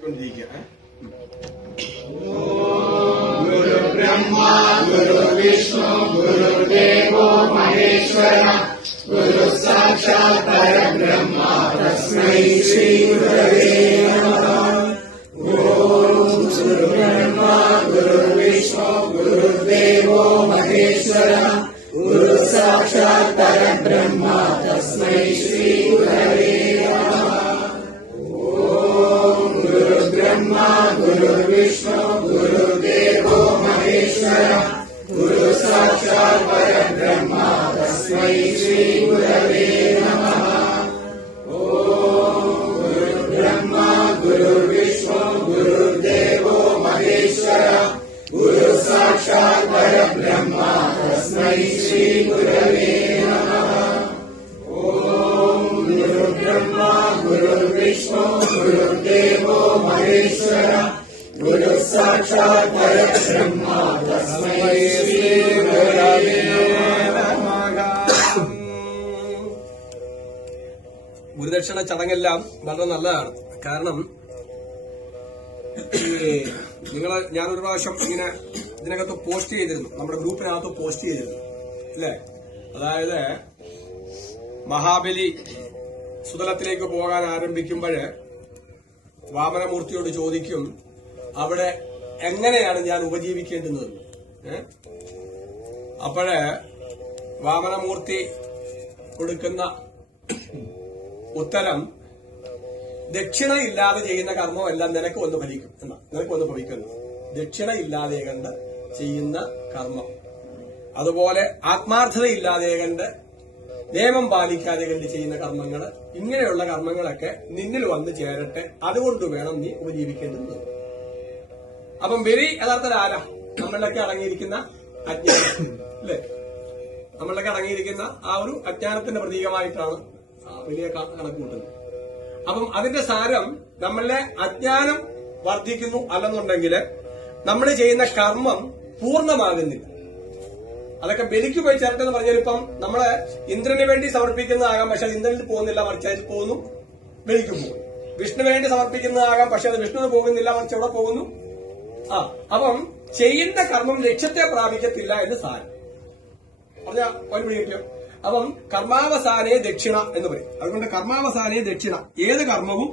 ഗുരു ബ്രഹ്മ ഗുരു വിഷ്ണു ഗുരുദേവോ മഹേശ്വര ഗുരു സാക്ഷാത് പരബ്രഹ്മ തസ്മൈ ശ്രീ ഗുരവേ നമഃ. ഓം ഗുരു ബ്രഹ്മ ഗുരു വിഷ്ണു ഗുരുദേവോ മഹേശ്വര ഗുരു സാക്ഷാത് പരബ്രഹ്മ തസ്മൈ ശ്രീ ഗുരവേ നമഃ. ഓം ഗുരു ബ്രഹ്മ ഗുരു വിഷ്ണു ഗുരുദേവോ മഹേശ്വര ഗുരു സാക്ഷാത് പരബ്രഹ്മ തസ്മൈ ശ്രീ ഗുരവേ നമഃ. ഓം ഗുരു ബ്രഹ്മ ഗുരു വിഷ്ണു ഗുരുദേവോ മഹേശ്വര ഗുരു സാക്ഷാത് പരബ്രഹ്മ തസ്മൈ ശ്രീ ഗുരവേ നമഃ. ഓം ഗുരു ബ്രഹ്മ ഗുരു വിഷ്ണു ഗുരുദേവോ മഹേശ്വര ഗുരു സാക്ഷാത് പരബ്രഹ്മ തസ്മൈ ശ്രീ ഗുരവേ നമഃ. ഗുരുദക്ഷിണ ചടങ്ങെല്ലാം വളരെ നല്ലതാണ്. കാരണം ഞാനൊരു പ്രാവശ്യം ഇങ്ങനെ ഇതിനകത്ത് പോസ്റ്റ് ചെയ്തിരുന്നു, നമ്മുടെ ഗ്രൂപ്പിനകത്ത് പോസ്റ്റ് ചെയ്തിരുന്നു അല്ലേ. അതായത് മഹാബലി സുതലത്തിലേക്ക് പോകാൻ ആരംഭിക്കുമ്പോഴ് വാമനമൂർത്തിയോട് ചോദിക്കും, അവിടെ എങ്ങനെയാണ് ഞാൻ ഉപജീവിക്കേണ്ടുന്നത്? അപ്പോഴ് വാമനമൂർത്തി കൊടുക്കുന്ന ഉത്തരം, ദക്ഷിണയില്ലാതെ ചെയ്യുന്ന കർമ്മമെല്ലാം നിനക്ക് വന്ന് ഫലിക്കും എന്നാ, നിനക്ക് വന്ന് ഭവിക്കുന്നു. ദക്ഷിണയില്ലാതെ കണ്ട് ചെയ്യുന്ന കർമ്മം, അതുപോലെ ആത്മാർത്ഥതയില്ലാതെ കണ്ട് നിയമം പാലിക്കാതെ കണ്ട് ചെയ്യുന്ന കർമ്മങ്ങൾ, ഇങ്ങനെയുള്ള കർമ്മങ്ങളൊക്കെ നിന്നിൽ വന്ന് ചേരട്ടെ, അതുകൊണ്ട് വേണം നീ ഉപജീവിക്കേണ്ടത്. അപ്പം ബലി യഥാർത്ഥത്തിൽ ആരാ? നമ്മളിലൊക്കെ അടങ്ങിയിരിക്കുന്ന അജ്ഞാനം അല്ലേ. നമ്മളിലൊക്കെ അടങ്ങിയിരിക്കുന്ന ആ ഒരു അജ്ഞാനത്തിന്റെ പ്രതീകമായിട്ടാണ് വലിയ കണക്ക് കൂട്ടുന്നത്. അപ്പം അതിന്റെ സാരം, നമ്മളിലെ അജ്ഞാനം വർദ്ധിക്കുന്നു, അല്ലെന്നുണ്ടെങ്കിൽ നമ്മൾ ചെയ്യുന്ന കർമ്മം പൂർണ്ണമാകുന്നില്ല. അതൊക്കെ ബലിക്ക് പോയി ചേർട്ടെന്ന് പറഞ്ഞാൽ, ഇപ്പം നമ്മള് ഇന്ദ്രന് വേണ്ടി സമർപ്പിക്കുന്നതാകാം, പക്ഷെ അത് ഇന്ദ്രനിൽ പോകുന്നില്ല, മറിച്ച് അതിൽ പോകുന്നു ബലിക്ക് പോകും. വിഷ്ണു വേണ്ടി സമർപ്പിക്കുന്നതാകാം, പക്ഷെ അത് വിഷ്ണുവിന് പോകുന്നില്ല, മറിച്ച് എവിടെ പോകുന്നു? അപ്പം ചെയ്യുന്ന കർമ്മം ലക്ഷ്യത്തെ പ്രാപിക്കത്തില്ല എന്ന് സാരം പറഞ്ഞ ഒരു പിടിയോ. അപ്പം കർമാവസാനേ ദക്ഷിണ എന്ന് പറയും. അതുകൊണ്ട് കർമാവസാനേ ദക്ഷിണ, ഏത് കർമ്മവും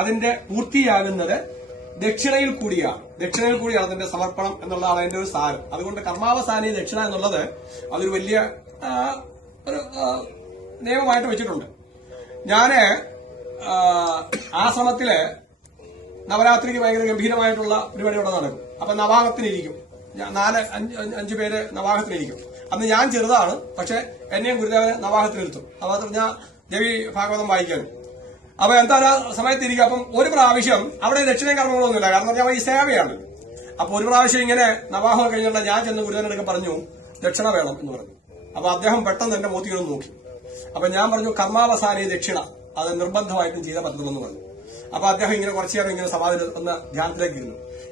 അതിന്റെ പൂർത്തിയാകുന്നത് ദക്ഷിണയിൽ കൂടിയാണ്. ദക്ഷിണയിൽ കൂടിയാണ് അതിന്റെ സമർപ്പണം എന്നുള്ളതാണ് അതിന്റെ ഒരു സാരം. അതുകൊണ്ട് കർമാവസാനേ ദക്ഷിണ എന്നുള്ളത് അതൊരു വലിയ ഒരു നിയമമായിട്ട് വെച്ചിട്ടുണ്ട്. ഞാന് ആശ്രമത്തില് നവരാത്രിക്ക് ഭയങ്കര ഗംഭീരമായിട്ടുള്ള പരിപാടി ഇവിടെ നടക്കും. അപ്പൊ നവാഹത്തിനിരിക്കും, 4-5 പേര് നവാഹത്തിനിരിക്കും. അന്ന് ഞാൻ ചെറുതാണ്, പക്ഷെ എന്നെയും ഗുരുദേവനെ നവാഹത്തിനിരുത്തും. നവാഹത്തിൽ ഞാൻ ദേവി ഭാഗവതം വായിക്കാനും. അപ്പൊ എന്താ സമയത്തിരിക്കും. അപ്പം ഒരു പ്രാവശ്യം അവിടെ ദക്ഷിണയും കർമ്മങ്ങളൊന്നുമില്ല, കാരണം പറഞ്ഞാൽ ഈ സേവയാണ്. അപ്പൊ ഒരു പ്രാവശ്യം ഇങ്ങനെ നവാഹം കഴിഞ്ഞുള്ള ഞാൻ ചെന്ന് ഗുരുദേവനൊക്കെ പറഞ്ഞു, ദക്ഷിണ വേണം എന്ന് പറഞ്ഞു. അപ്പൊ അദ്ദേഹം പെട്ടെന്ന് എന്റെ മോത്തികളും നോക്കി. അപ്പൊ ഞാൻ പറഞ്ഞു, കർമാവസാനേ ദക്ഷിണ അത് നിർബന്ധമായിട്ടും ചെയ്താൽ പറ്റുമെന്ന് പറഞ്ഞു. അപ്പൊ അദ്ദേഹം ഇങ്ങനെ കുറച്ചു നേരം ഇങ്ങനെ സമാധിയിൽ ഒന്ന് ധ്യാനത്തിലേക്ക്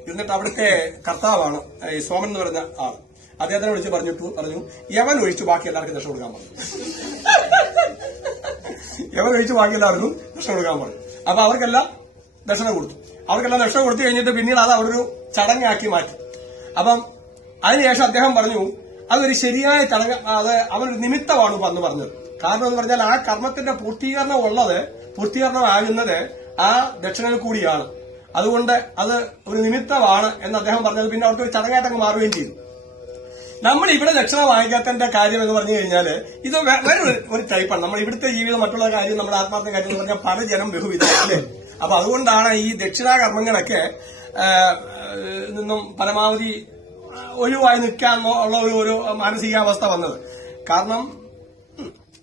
ഇരുന്നിട്ട് അവിടുത്തെ കർത്താവാണ് ഈ സോമൻ എന്ന് പറയുന്ന ആൾ. അദ്ദേഹത്തിനെ വിളിച്ച് പറഞ്ഞു, യവൻ ഒഴിച്ചു ബാക്കി എല്ലാവർക്കും ദക്ഷ കൊടുക്കാൻ പറഞ്ഞു. യവൻ ഒഴിച്ചു ബാക്കി എല്ലാവർക്കും ദക്ഷ കൊടുക്കാൻ പറഞ്ഞു. അപ്പൊ അവർക്കെല്ലാം ദക്ഷിണ കൊടുത്തു. അവർക്കെല്ലാം ദക്ഷ കൊടുത്തു കഴിഞ്ഞിട്ട് പിന്നീട് അത് അവിടെ ഒരു ചടങ്ങാക്കി മാറ്റി. അപ്പം അതിനുശേഷം അദ്ദേഹം പറഞ്ഞു, അതൊരു ശരിയായ ചടങ്ങ്, അത് അവനൊരു നിമിത്തമാണ് അന്ന് പറഞ്ഞത്. കാരണം എന്ന് പറഞ്ഞാൽ ആ കർമ്മത്തിന്റെ പൂർത്തീകരണമാകുന്നത് ആ ദക്ഷിണയിൽ കൂടിയാണ്. അതുകൊണ്ട് അത് ഒരു നിമിത്തമാണ് എന്ന് അദ്ദേഹം പറഞ്ഞത്. പിന്നെ അവർക്ക് ഒരു ചടങ്ങായിട്ട് അങ്ങ് മാറുകയും ചെയ്തു. നമ്മൾ ഇവിടെ ദക്ഷിണ വാങ്ങിക്കാത്തതിന്റെ കാര്യം എന്ന് പറഞ്ഞു കഴിഞ്ഞാല് ഇത് വേറെ ഒരു ടൈപ്പാണ്. നമ്മൾ ഇവിടുത്തെ ജീവിതം, മറ്റുള്ള കാര്യം, നമ്മുടെ ആത്മാർത്ഥ കാര്യം എന്ന് പറഞ്ഞാൽ പല ജനം ബഹുവിധം അല്ലേ. അപ്പൊ അതുകൊണ്ടാണ് ഈ ദക്ഷിണാകർമ്മങ്ങളൊക്കെ നിന്നും പരമാവധി ഒഴിവായി നിൽക്കാൻ ഉള്ള ഒരു മാനസികാവസ്ഥ വന്നത്. കാരണം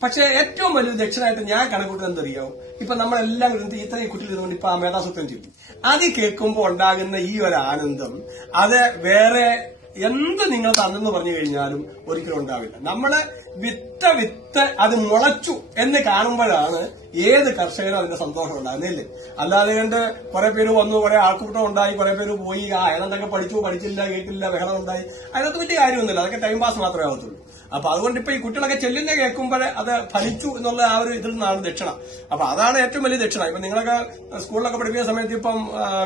പക്ഷെ ഏറ്റവും വലിയൊരു ദക്ഷിണായിട്ട് ഞാൻ കണക്കൂട്ടുന്നത് എന്തറിയാവും, ഇപ്പൊ നമ്മളെല്ലാം ഇത്രയും കുട്ടികളിരുന്നുകൊണ്ട് ഇപ്പൊ ആ മേധാസൂത്രം ചെയ്തു, അത് കേൾക്കുമ്പോൾ ഉണ്ടാകുന്ന ഈ ഒരു ആനന്ദം അത് വേറെ എന്ത് നിങ്ങൾ തന്നെന്ന് പറഞ്ഞു കഴിഞ്ഞാലും ഒരിക്കലും ഉണ്ടാവില്ല. നമ്മള് വിത്ത് അത് മുളച്ചു എന്ന് കാണുമ്പോഴാണ് ഏത് കർഷകനും അതിന്റെ സന്തോഷം ഉണ്ടാകുന്നില്ലേ. അല്ലാതെ കണ്ട് കുറെ പേര് വന്നു, കുറെ ആൾക്കൂട്ടം ഉണ്ടായി, കുറെ പേര് പോയി, അയാളെന്തൊക്കെ പഠിച്ചു, പഠിച്ചില്ല, കേട്ടില്ല, ബഹളം ഉണ്ടായി, അതിനകത്ത് വലിയ കാര്യമൊന്നുമില്ല. അതൊക്കെ ടൈം പാസ് മാത്രമേ ആവത്തുള്ളൂ. അപ്പൊ അതുകൊണ്ട് ഇപ്പൊ ഈ കുട്ടികളൊക്കെ ചെല്ലുന്ന കേൾക്കുമ്പോൾ അത് ഫലിച്ചു എന്നുള്ള ആ ഒരു ഇതിൽ നിന്നാണ് ദക്ഷിണ. അപ്പൊ അതാണ് ഏറ്റവും വലിയ ദക്ഷിണ. ഇപ്പൊ നിങ്ങളൊക്കെ സ്കൂളിലൊക്കെ പഠിക്കുന്ന സമയത്ത് ഇപ്പം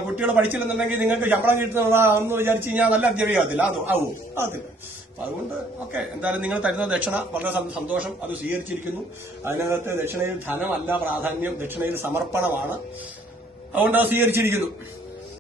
കുട്ടികൾ പഠിച്ചില്ലെന്നുണ്ടെങ്കിൽ നിങ്ങൾക്ക് ശമ്പളം കിട്ടുന്നതാണെന്ന് വിചാരിച്ചു കഴിഞ്ഞാൽ നല്ല അധ്യാപികത്തില്ല, ആവുമോ? ആകത്തില്ല. അപ്പൊ അതുകൊണ്ട് ഓക്കെ, എന്തായാലും നിങ്ങൾ തരുന്ന ദക്ഷിണ വളരെ സന്തോഷം, അത് സ്വീകരിച്ചിരിക്കുന്നു. അതിനകത്ത് ദക്ഷിണയിൽ ധനമല്ല പ്രാധാന്യം, ദക്ഷിണയിൽ സമർപ്പണമാണ്. അതുകൊണ്ട് അത് സ്വീകരിച്ചിരിക്കുന്നു.